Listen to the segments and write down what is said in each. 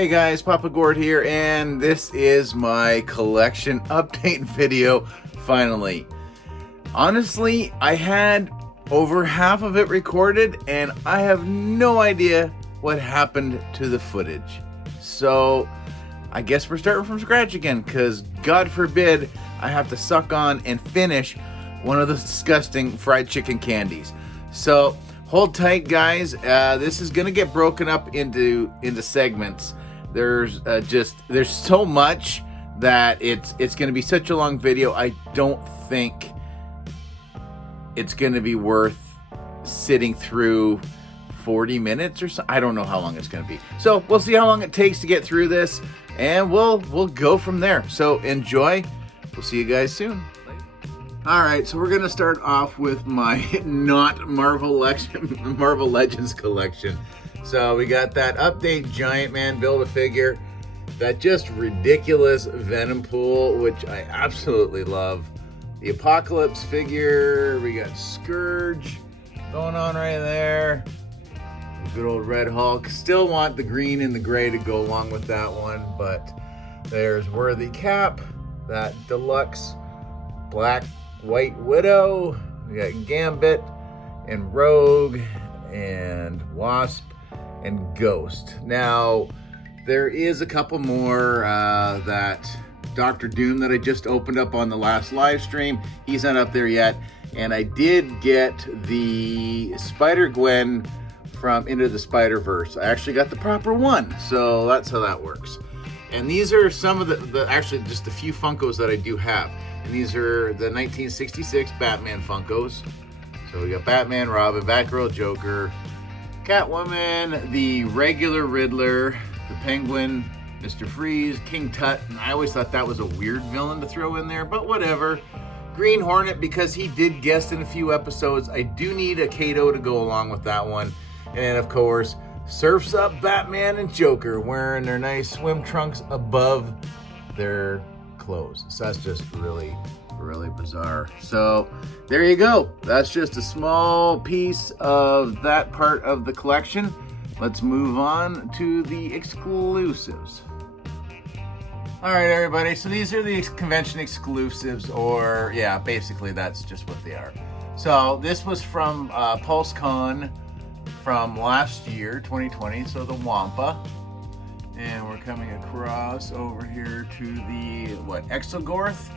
Hey guys, Papa Gord here, and this is my collection update video, finally. Honestly, I had over half of it recorded, and I have no idea what happened to the footage. So, I guess we're starting from scratch again, because God forbid I have to suck on and finish one of those disgusting fried chicken candies. So, hold tight, guys. This is going to get broken up into segments. There's so much that it's going to be such a long video. I don't think it's going to be worth sitting through 40 minutes or so. I don't know how long it's going to be. So we'll see how long it takes to get through this, and we'll go from there. So enjoy. We'll see you guys soon. All right, so we're going to start off with my not Marvel Legends collection. So we got that update Giant Man Build-A-Figure, that just ridiculous Venom Pool, which I absolutely love. The Apocalypse figure, we got Scourge going on right there. Good old Red Hulk. Still want the green and the gray to go along with that one, but there's Worthy Cap, that deluxe Black White Widow. We got Gambit and Rogue and Wasp and Ghost. Now, there is a couple more that Dr. Doom that I just opened up on the last live stream. He's not up there yet. And I did get the Spider-Gwen from Into the Spider-Verse. I actually got the proper one, so that's how that works. And these are some of the actually just a few Funkos that I do have. And these are the 1966 Batman Funkos. So we got Batman, Robin, Batgirl, Joker, Catwoman, the regular Riddler, the Penguin, Mr. Freeze, King Tut, and I always thought that was a weird villain to throw in there, but whatever. Green Hornet, because he did guest in a few episodes. I do need a Kato to go along with that one. And of course, Surf's Up Batman and Joker wearing their nice swim trunks above their clothes. So that's just really bizarre. So there you go. That's just a small piece of that part of the collection. Let's move on to the exclusives. All right, everybody. So these are the convention exclusives, or yeah, basically that's just what they are. So this was from PulseCon from last year, 2020. So the Wampa. And we're coming across over here to the, Exogorth?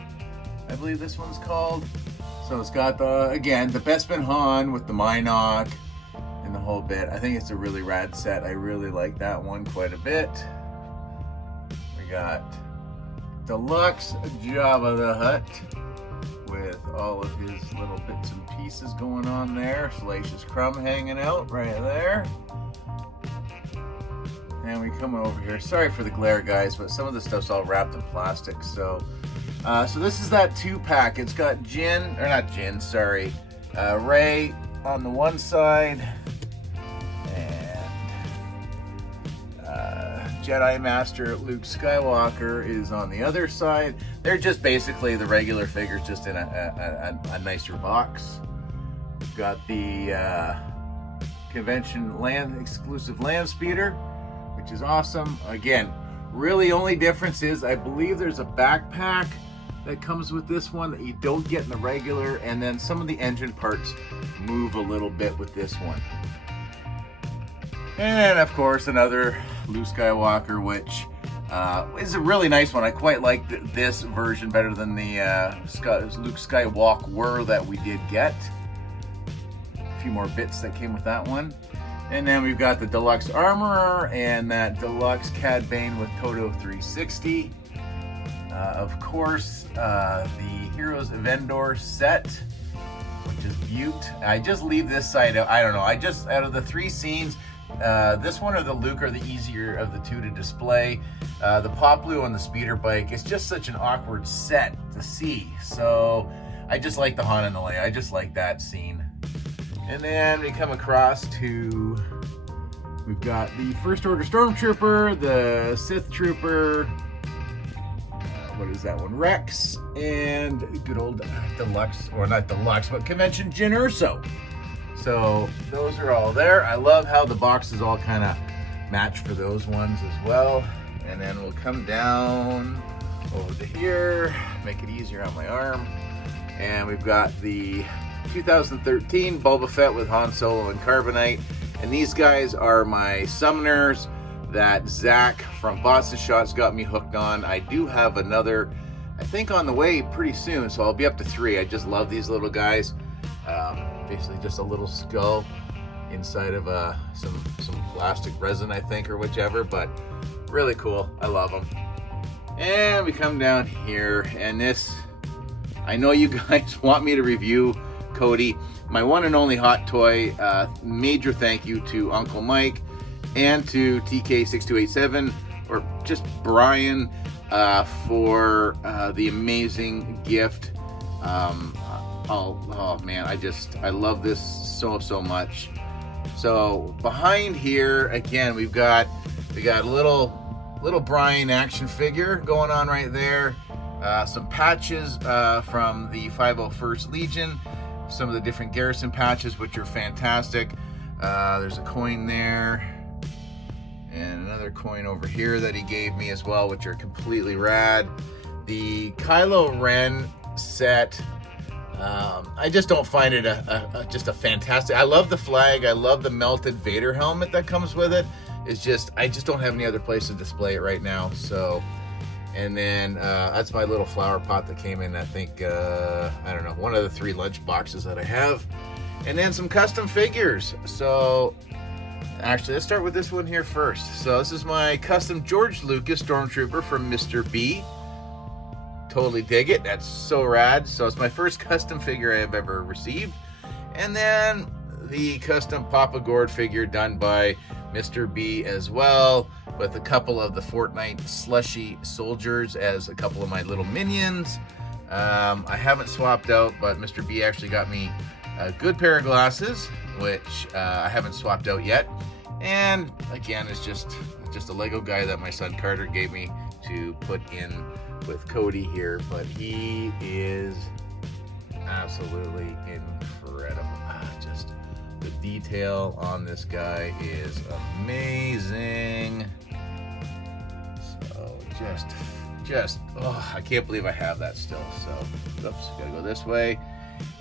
I believe this one's called. So it's got again, the Bespin Han with the Minoc and the whole bit. I think it's a really rad set. I really like that one quite a bit. We got Deluxe Jabba the Hutt with all of his little bits and pieces going on there. Salacious Crumb hanging out right there. And we come over here. Sorry for the glare, guys, but some of the stuff's all wrapped in plastic. So this is that 2-pack. It's got Rey on the one side, and Jedi Master Luke Skywalker is on the other side. They're just basically the regular figures, just in a nicer box. We've got the convention exclusive land speeder, which is awesome. Again, really only difference is I believe there's a backpack that comes with this one that you don't get in the regular, and then some of the engine parts move a little bit with this one. And of course another Luke Skywalker, which is a really nice one. I quite like this version better than the Luke Skywalker that we did get. A few more bits that came with that one. And then we've got the Deluxe Armorer and that Deluxe Cad Bane with Toto 360. Of course, the Heroes of Endor set, which is Butte. I just leave this side out. I don't know. Out of the 3 scenes, this one or the Luke are the easier of the 2 to display. The Pop Blue on the speeder bike, it's just such an awkward set to see. So I just like the Han and the Leia. I just like that scene. And then we come across to, we've got the First Order Stormtrooper, the Sith Trooper, what is that one? Rex, and good old Deluxe, or not Deluxe, but Convention Jyn Erso. So those are all there. I love how the box is all kind of match for those ones as well. And then we'll come down over to here, make it easier on my arm. And we've got the 2013 Boba Fett with Han Solo and Carbonite. And these guys are my summoners that Zach from Boston Shots got me hooked on. I do have another, I think, on the way pretty soon, so I'll be up to 3. I just love these little guys. Basically just a little skull inside of some plastic resin, I think, or whichever, but really cool. I love them. And we come down here, and this, I know you guys want me to review Cody, my one and only hot toy. Major thank you to Uncle Mike and to TK6287, or just Brian, for the amazing gift. Oh man, I love this so much. So behind here, again, we got a little Brian action figure going on right there. Some patches from the 501st Legion, some of the different Garrison patches, which are fantastic. There's a coin there, and another coin over here that he gave me as well, which are completely rad. The Kylo Ren set, I just don't find it just a fantastic. I love the flag. I love the melted Vader helmet that comes with it. It's just, I just don't have any other place to display it right now. So, and then that's my little flower pot that came in, I think, I don't know, one of the 3 lunch boxes that I have. And then some custom figures. So actually, let's start with this one here first. So this is my custom George Lucas Stormtrooper from Mr. B. Totally dig it. That's so rad. So it's my first custom figure I have ever received. And then the custom Papa Gord figure done by Mr. B as well, with a couple of the Fortnite slushy soldiers as a couple of my little minions. I haven't swapped out, but Mr. B actually got me a good pair of glasses, which I haven't swapped out yet. And again, it's just a Lego guy that my son Carter gave me to put in with Cody here, but he is absolutely incredible. Just the detail on this guy is amazing. So just I can't believe I have that still. So oops, gotta go this way.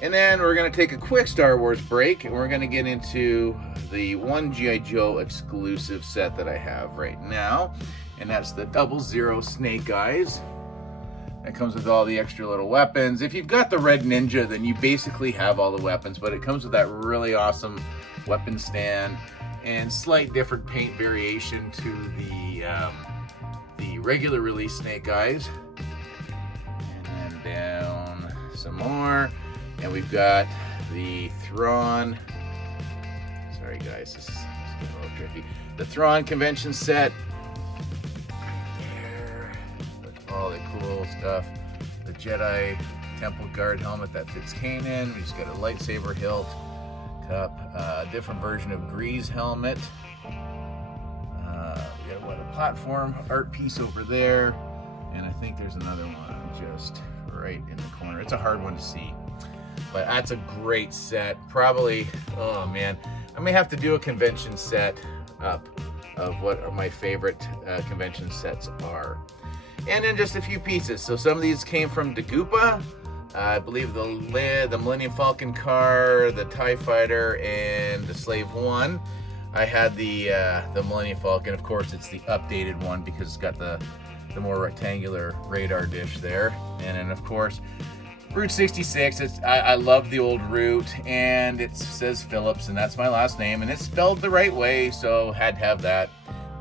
And then we're gonna take a quick Star Wars break, and we're gonna get into the one G.I. Joe exclusive set that I have right now, and that's the 00 Snake Eyes. It comes with all the extra little weapons. If you've got the Red Ninja, then you basically have all the weapons, but it comes with that really awesome weapon stand and slight different paint variation to the regular release Snake Eyes. And then down some more, and we've got the Thrawn. Sorry guys, this is getting a little tricky. The Thrawn convention set. All the cool stuff. The Jedi Temple Guard helmet that fits Kanan. We just got a lightsaber hilt cup. A different version of Grease helmet. We got a platform art piece over there. And I think there's another one just right in the corner. It's a hard one to see. But that's a great set. Probably, oh man. I may have to do a convention set up of what my favorite convention sets are. And then just a few pieces. So some of these came from Dagoopa. I believe the Millennium Falcon car, the TIE Fighter, and the Slave One. I had the Millennium Falcon. Of course, it's the updated one because it's got the more rectangular radar dish there. And then, of course, Route 66. I love the old route, and it says Phillips, and that's my last name, and it's spelled the right way, so had to have that.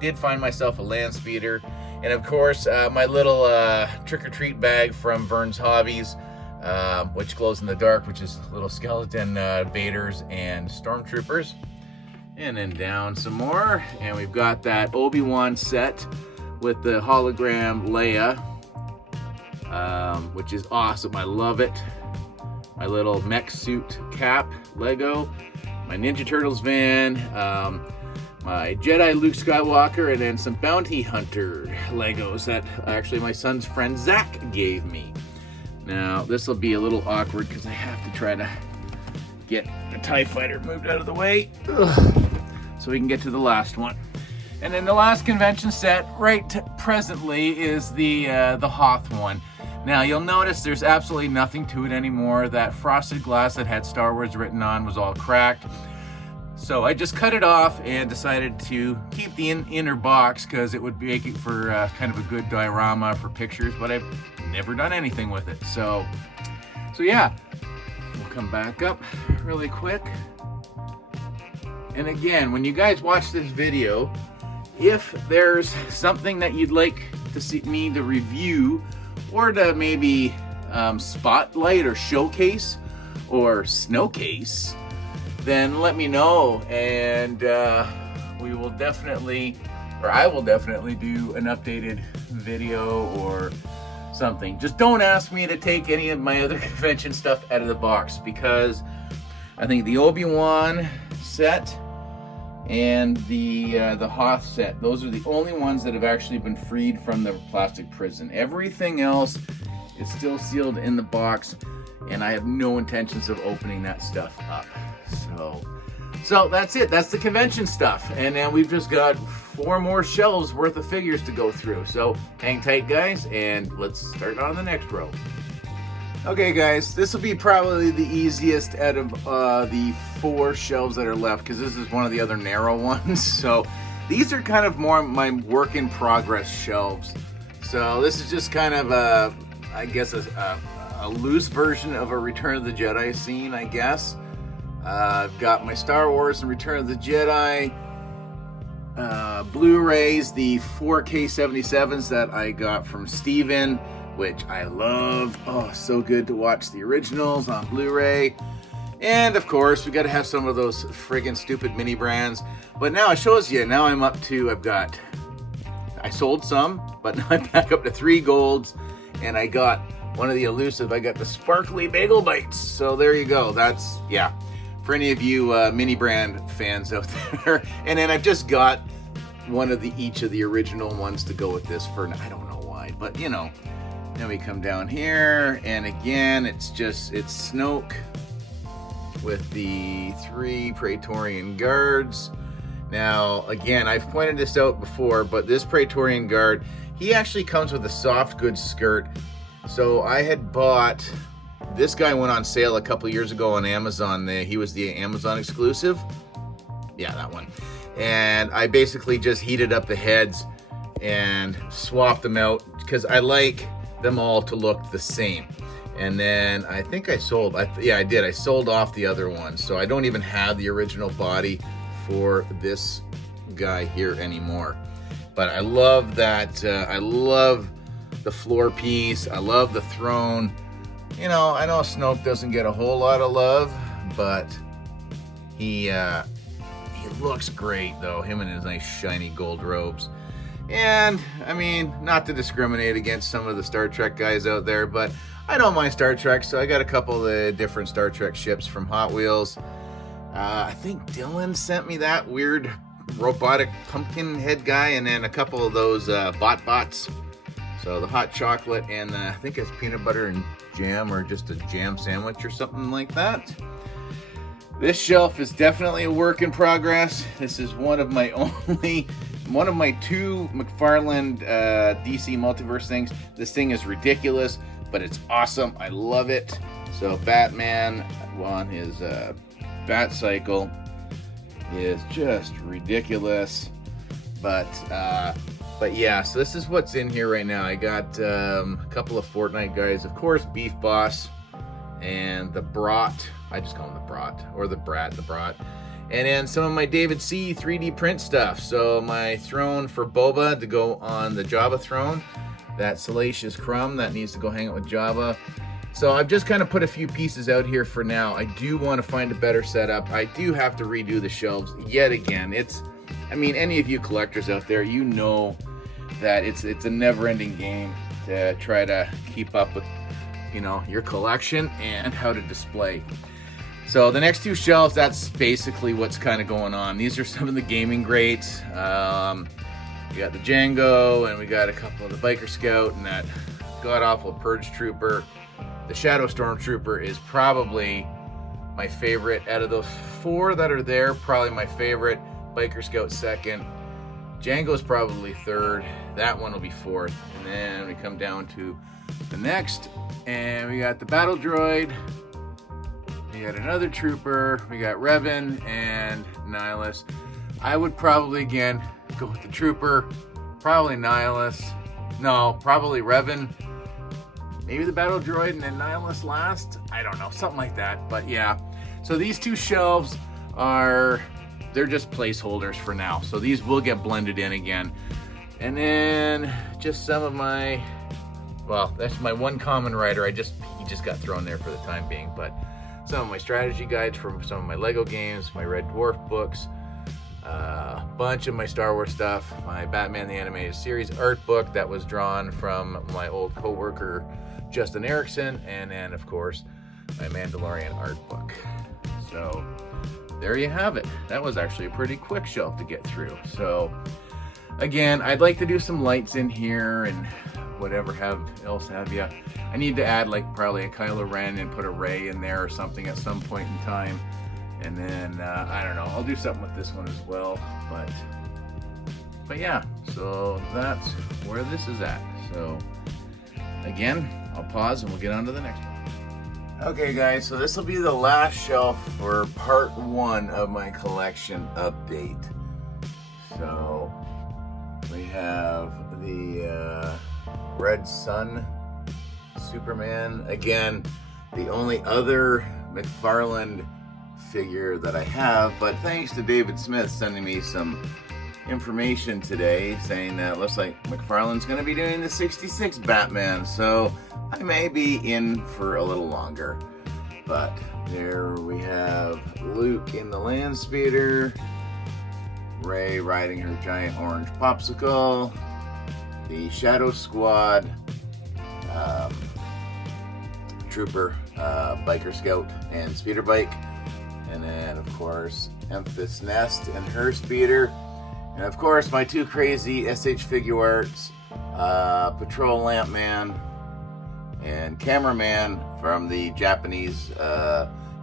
Did find myself a land speeder. And of course, my little trick-or-treat bag from Vern's Hobbies, which glows in the dark, which is little skeleton Vaders and Stormtroopers. And then down some more, and we've got that Obi-Wan set with the hologram Leia, which is awesome. I love it. My little mech suit cap Lego, my Ninja Turtles van, my Jedi Luke Skywalker, and then some Bounty Hunter Legos that actually my son's friend Zach gave me. Now, this will be a little awkward because I have to try to get the TIE Fighter moved out of the way. Ugh. So we can get to the last one. And then the last convention set presently is the Hoth one. Now you'll notice there's absolutely nothing to it anymore. That frosted glass that had Star Wars written on was all cracked. So I just cut it off and decided to keep the inner box because it would make it for kind of a good diorama for pictures, but I've never done anything with it. So yeah, we'll come back up really quick. And again, when you guys watch this video, if there's something that you'd like to see me to review or to maybe spotlight or showcase or snowcase, then let me know, and we will definitely, or I will definitely do an updated video or something. Just don't ask me to take any of my other convention stuff out of the box, because I think the Obi-Wan set and the Hoth set, those are the only ones that have actually been freed from the plastic prison. Everything else is still sealed in the box, and I have no intentions of opening that stuff up. So that's it. That's the convention stuff. And then we've just got 4 more shelves worth of figures to go through. So hang tight, guys, and let's start on the next row. Okay, guys, this will be probably the easiest out of the 4 shelves that are left, because this is one of the other narrow ones. So these are kind of more my work in progress shelves. So this is just kind of I guess a loose version of a Return of the Jedi scene, I guess. I've got my Star Wars and Return of the Jedi Blu-rays, the 4K 77s that I got from Steven, which I love. Oh, so good to watch the originals on Blu-ray. And of course, we got to have some of those friggin' stupid mini brands. But now it shows you, now I'm up to, I sold some, but now I'm back up to 3 golds, and I got one of the elusive, I got the sparkly bagel bites. So there you go. That's, yeah, for any of you mini brand fans out there. And then I've just got one of each of the original ones to go with this for, I don't know why, but you know. Then we come down here, and again, it's Snoke with the 3 Praetorian guards. Now, again, I've pointed this out before, but this Praetorian guard, he actually comes with a soft goods skirt. So I had bought, this guy went on sale a couple years ago on Amazon. He was the Amazon exclusive. Yeah, that one. And I basically just heated up the heads and swapped them out because I like them all to look the same. And then I think I sold, yeah, I did. I sold off the other one. So I don't even have the original body for this guy here anymore. But I love that. I love the floor piece. I love the throne. You know, I know Snoke doesn't get a whole lot of love, but he looks great though. Him in his nice shiny gold robes. And I mean, not to discriminate against some of the Star Trek guys out there, but I don't mind Star Trek, so I got a couple of different Star Trek ships from Hot Wheels. I think Dylan sent me that weird robotic pumpkin head guy, and then a couple of those bots. So the hot chocolate and I think it's peanut butter and jam, or just a jam sandwich or something like that. This shelf is definitely a work in progress. This is one of my 2 McFarlane DC Multiverse things. This thing is ridiculous, but it's awesome. I love it. So Batman on his Bat Cycle is just ridiculous. But yeah, so this is what's in here right now. I got a couple of Fortnite guys, of course, Beef Boss and the Brat. I just call him the Brat, or the Brat. And then some of my David C 3D print stuff. So my throne for Boba to go on the Jabba throne. That Salacious Crumb that needs to go hang out with Jabba. So I've just kind of put a few pieces out here for now. I do want to find a better setup. I do have to redo the shelves yet again. I mean, any of you collectors out there, you know that it's a never-ending game to try to keep up with, you know, your collection and how to display. So the next 2 shelves, that's basically what's kind of going on. These are some of the gaming greats. We got the Django, and we got a couple of the Biker Scout, and that god-awful Purge Trooper. The Shadow Stormtrooper is probably my favorite. Out of those 4 that are there, probably my favorite. Biker Scout second. Django's probably third. That one will be fourth. And then we come down to the next, and we got the battle droid. We got another trooper. We got Revan and Nihilus. I would probably, again, go with the trooper. Probably Nihilus. No, probably Revan. Maybe the battle droid and then Nihilus last. I don't know, something like that. But yeah, so these two shelves they're just placeholders for now. So these will get blended in again. And then just some of my, well, that's my one common writer. He just got thrown there for the time being. But some of my strategy guides from some of my Lego games, my Red Dwarf books, a bunch of my Star Wars stuff, my Batman the Animated Series art book that was drawn from my old co-worker Justin Erickson, and then of course my Mandalorian art book. So there you have it. That was actually a pretty quick shelf to get through. So again, I'd like to do some lights in here and whatever else have you. I need to add like probably a Kylo Ren and put a Rey in there or something at some point in time. And then I don't know, I'll do something with this one as well. But yeah, so that's where this is at. So again, I'll pause and we'll get on to the next one. Okay guys, so this will be the last shelf for part 1 of my collection update. So we have the Red Sun Superman. Again, the only other McFarlane figure that I have, but thanks to David Smith sending me some information today saying that it looks like McFarlane's going to be doing the 66 Batman, so I may be in for a little longer. But there we have Luke in the land speeder, Rey riding her giant orange popsicle, the Shadow Squad, Trooper, Biker Scout, and Speeder Bike. And then, of course, Emphas Nest and her speeder. And, of course, my two crazy SH Figure Arts, Patrol Lamp Man and Cameraman from the Japanese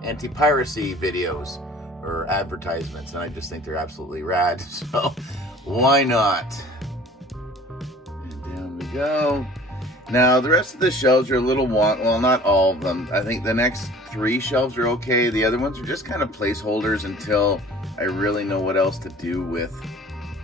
anti-piracy videos or advertisements. And I just think they're absolutely rad. So, why not? And down we go. Now, the rest of the shelves are a little well, not all of them. I think the next 3 shelves are okay. The other ones are just kind of placeholders until I really know what else to do with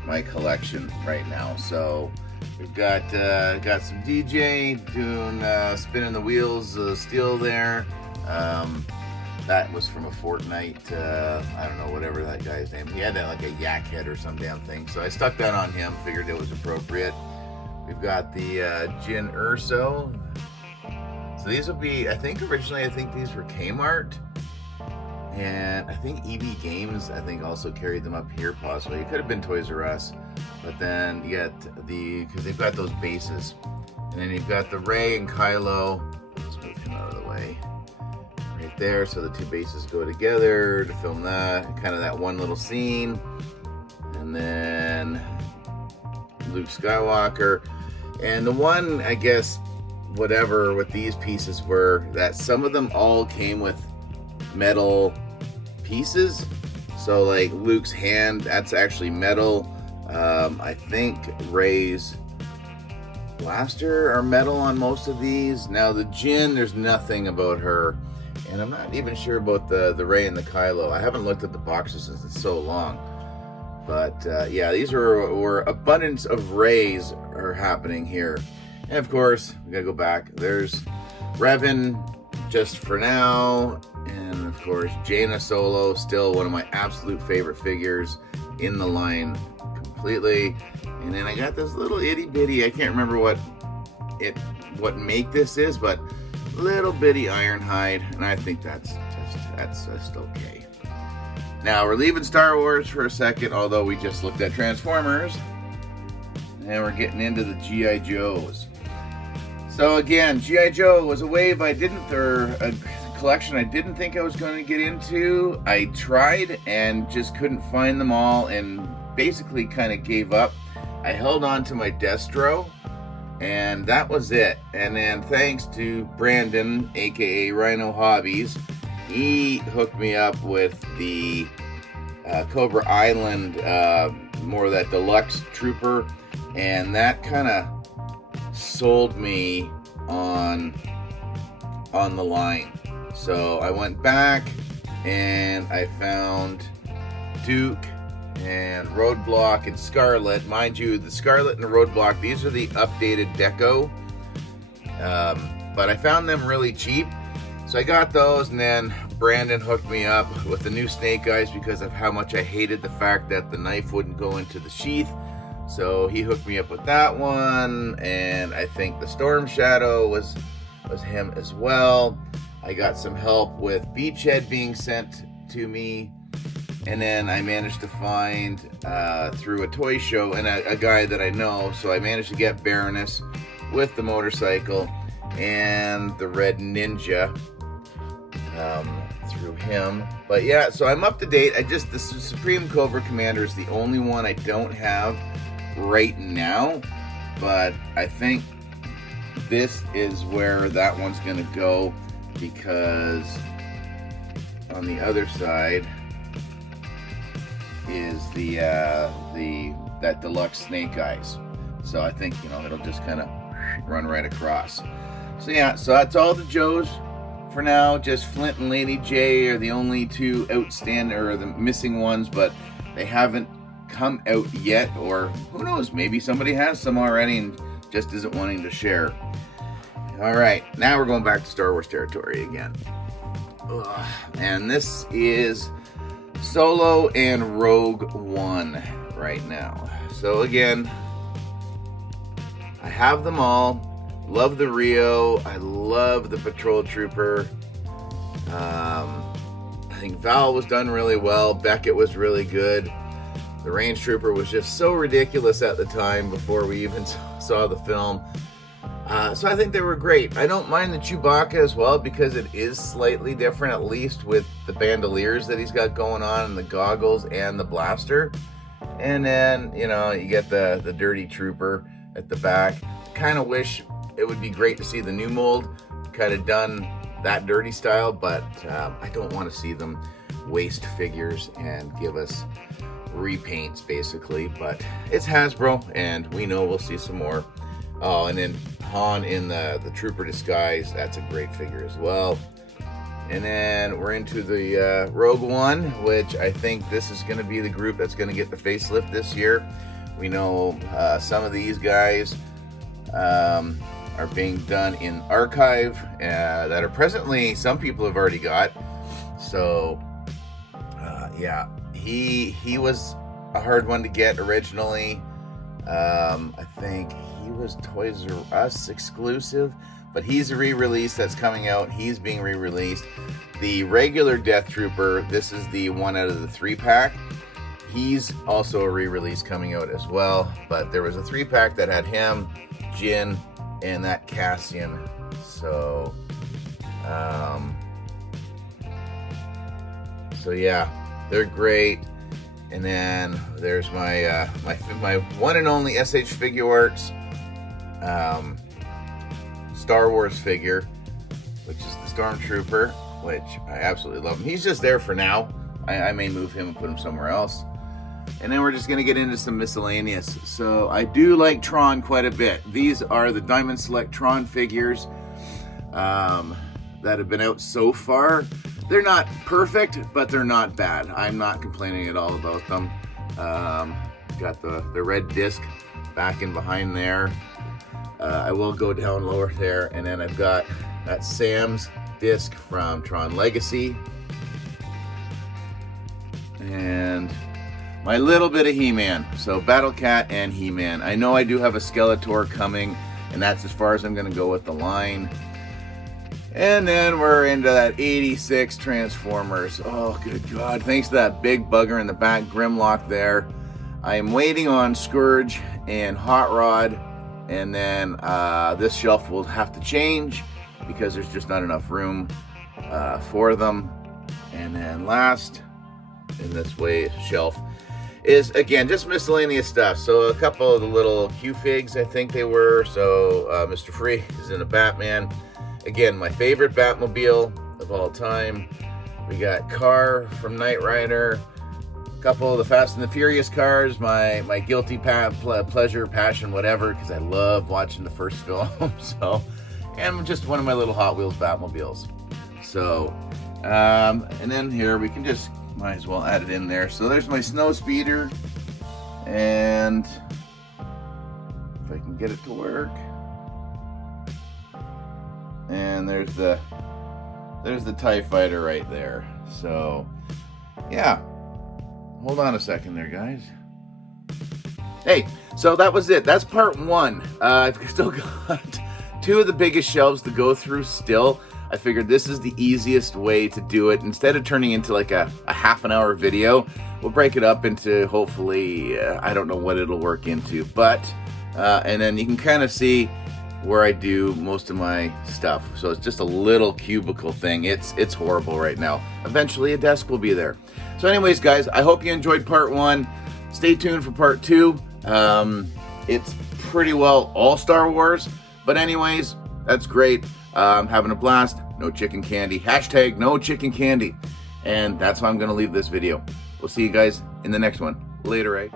my collection right now. So we've got some DJ doing spinning the wheels of steel there. That was from a Fortnite, I don't know, whatever that guy's name. He had like a yak head or some damn thing. So I stuck that on him, figured it was appropriate. We've got the Jin Urso. So these will be, originally these were Kmart. And I think EB Games, also carried them up here possibly. It could have been Toys R Us. But then you got because they've got those bases. And then you've got the Rey and Kylo. Let's move him out of the way. Right there, so the two bases go together to film that. Kind of that one little scene. And then Luke Skywalker. And the one, I guess, whatever with these pieces were that some of them all came with metal pieces. So like Luke's hand, that's actually metal. I think Rey's blaster are metal on most of these. Now the Jin, there's nothing about her. And I'm not even sure about the Rey and the Kylo. I haven't looked at the boxes since it's so long. But yeah, these were abundance of Reys are happening here. And of course, we gotta go back. There's Revan just for now. And of course, Jaina Solo, still one of my absolute favorite figures in the line completely. And then I got this little itty bitty, I can't remember what make this is, but little bitty Ironhide. And I think that's just okay. Now, we're leaving Star Wars for a second, although we just looked at Transformers. And we're getting into the G.I. Joes. So again, G.I. Joe was a wave a collection I didn't think I was going to get into. I tried and just couldn't find them all and basically kind of gave up. I held on to my Destro, and that was it. And then thanks to Brandon, aka Rhino Hobbies, he hooked me up with the Cobra Island more of that deluxe trooper, and that kind of sold me on the line. So I went back and I found Duke and Roadblock and Scarlet. Mind you, the Scarlet and the Roadblock, these are the updated deco, but I found them really cheap, so I got those. And then Brandon hooked me up with the new Snake Eyes because of how much I hated the fact that the knife wouldn't go into the sheath. So he hooked me up with that one, and I think the Storm Shadow was him as well. I got some help with Beachhead being sent to me, and then I managed to find through a toy show and a guy that I know, so I managed to get Baroness with the motorcycle and the Red Ninja through him. But yeah, so I'm up to date. The Supreme Cobra Commander is the only one I don't have right now, but I think this is where that one's gonna go, because on the other side is that deluxe Snake Eyes. So I think, it'll just kind of run right across. So yeah, so that's all the Joes for now. Just Flint and Lady J are the only two outstanding, or the missing ones, but they haven't come out yet, or who knows, maybe somebody has some already and just isn't wanting to share. All right, now we're going back to Star Wars territory again. Ugh. And this is Solo and Rogue One right now. So again, I have them all. Love the Rio. I love the Patrol Trooper. I think Val was done really well. Beckett was really good. The Range Trooper was just so ridiculous at the time before we even saw the film. So I think they were great. I don't mind the Chewbacca as well, because it is slightly different, at least with the bandoliers that he's got going on, and the goggles and the blaster. And then, you get the Dirty Trooper at the back. Kind of wish it would be great to see the new mold kind of done that dirty style, but I don't want to see them waste figures and give us repaints basically. But it's Hasbro, and we know we'll see some more. Oh, and then Han in the Trooper disguise, that's a great figure as well. And then we're into the Rogue One, which I think this is going to be the group that's going to get the facelift this year. We know some of these guys are being done in archive that are presently, some people have already got. So yeah, he was a hard one to get originally. I think he was Toys R Us exclusive, but he's a re-release that's coming out. He's being re-released. The regular Death Trooper, this is the one out of the 3-pack. He's also a re-release coming out as well, but there was a 3-pack that had him, Jin, and that Cassian. So yeah, they're great. And then there's my my one and only SH Figuarts Star Wars figure, which is the Stormtrooper, which I absolutely love him. He's just there for now. I may move him and put him somewhere else. And then we're just going to get into some miscellaneous. So I do like Tron quite a bit. These are the Diamond Select Tron figures that have been out so far. They're not perfect, but they're not bad. I'm not complaining at all about them. Got the red disc back in behind there. I will go down lower there, and then I've got that Sam's disc from Tron Legacy. And my little bit of He-Man. So Battle Cat and He-Man. I know I do have a Skeletor coming, and that's as far as I'm going to go with the line. And then we're into that 86 Transformers. Oh, good God. Thanks to that big bugger in the back, Grimlock there. I am waiting on Scourge and Hot Rod. And then this shelf will have to change because there's just not enough room for them. And then last in this shelf is, again, just miscellaneous stuff. So a couple of the little Q-Figs, I think they were. So Mr. Freak is in a Batman. Again, my favorite Batmobile of all time. We got Car from Knight Rider, couple of the Fast and the Furious cars, my guilty pleasure, passion, whatever, because I love watching the first film. So, and just one of my little Hot Wheels Batmobiles. So, and then here we can just might as well add it in there. So there's my snow speeder, and if I can get it to work, and there's the TIE Fighter right there. So yeah, hold on a second there, guys. Hey, so that was it. That's part one. I've still got two of the biggest shelves to go through still. I figured this is the easiest way to do it. Instead of turning into like a half an hour video, we'll break it up into, hopefully, I don't know what it'll work into, but, and then you can kind of see where I do most of my stuff. So it's just a little cubicle thing. It's horrible right now. Eventually a desk will be there. So anyways, guys, I hope you enjoyed part one. Stay tuned for part two. It's pretty well all Star Wars, but anyways, that's great. Having a blast. No chicken candy. Hashtag no chicken candy. And that's how I'm going to leave this video. We'll see you guys in the next one. Later, right?